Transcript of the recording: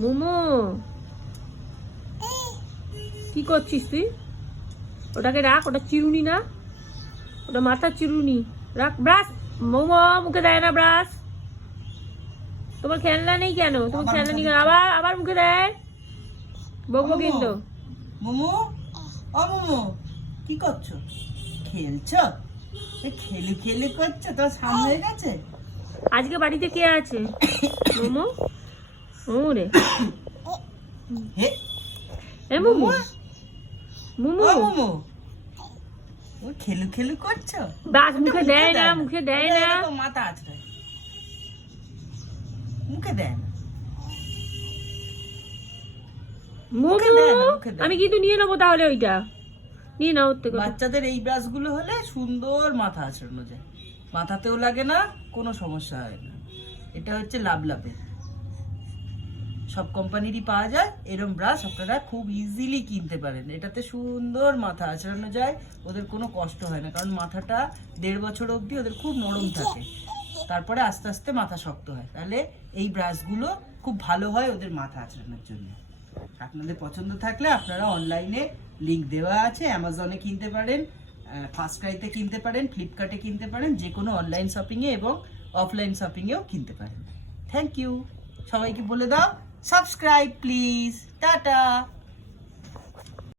মোমো কি করছিস তুই? ওটাকে রাখ, ওটা চিরুনি না, ওটা মাথার চিরুনি। রাখ ব্রাশ। মোমো মুখে দেয় না ব্রাশ। তোমার খেলনা নেই কেন? তোমার খেলনা নেই কেন? আবার আবার মুখে দেয়, বকবো কিন্তু। মোমো, ও মোমো, কি করছো? খেলছো? খেলু খেলু করছো? তোর সামনে হয়ে গেছে। আজকে বাড়িতে কে আছে? মোমো, মোমো রে। হে এ মোমো, মোমো ও মোমো, ও খেলু খেলু করছো? ব্রাশ মুখে দেয় না, মুখে দেয় না। তো মাথা আছে, মুখে দেয় না। মোমো আমি কিন্তু নিয়ে নেবো তাহলে, ওইটা নিয়ে নাও ওর থেকে। বাচ্চাদের এই ব্রাশগুলো হলে সুন্দর মাথা আঁচড়ানো যায়, মাথাতেও লাগে না, কোনো সমস্যা হয় না। এটা হচ্ছে লাভলাভের, সব কোম্পানিরই পাওয়া যায় এরকম ব্রাশ। আপনারা খুব ইজিলি কিনতে পারেন। এটাতে সুন্দর মাথা আঁচড়ানো যায়, ওদের কোনো কষ্ট হয় না, কারণ মাথাটা 1.5 বছর অবধি ওদের খুব নরম থাকে, তারপরে আস্তে আস্তে মাথা শক্ত হয়। তাহলে এই ব্রাশগুলো খুব ভালো হয় ওদের মাথা আঁচড়ানোর জন্য। আপনাদের পছন্দ থাকলে আপনারা অনলাইনে লিংক দেওয়া আছে, অ্যামাজনে কিনতে পারেন, ফার্স্ট ক্রাইতে কিনতে পারেন, ফ্লিপকার্টে কিনতে পারেন, যে কোনো অনলাইন শপিংয়ে এবং অফলাইন শপিংয়েও কিনতে পারেন। Thank you. সবাইকে বলে দাও সাবস্ক্রাইব প্লিজ। টাটা।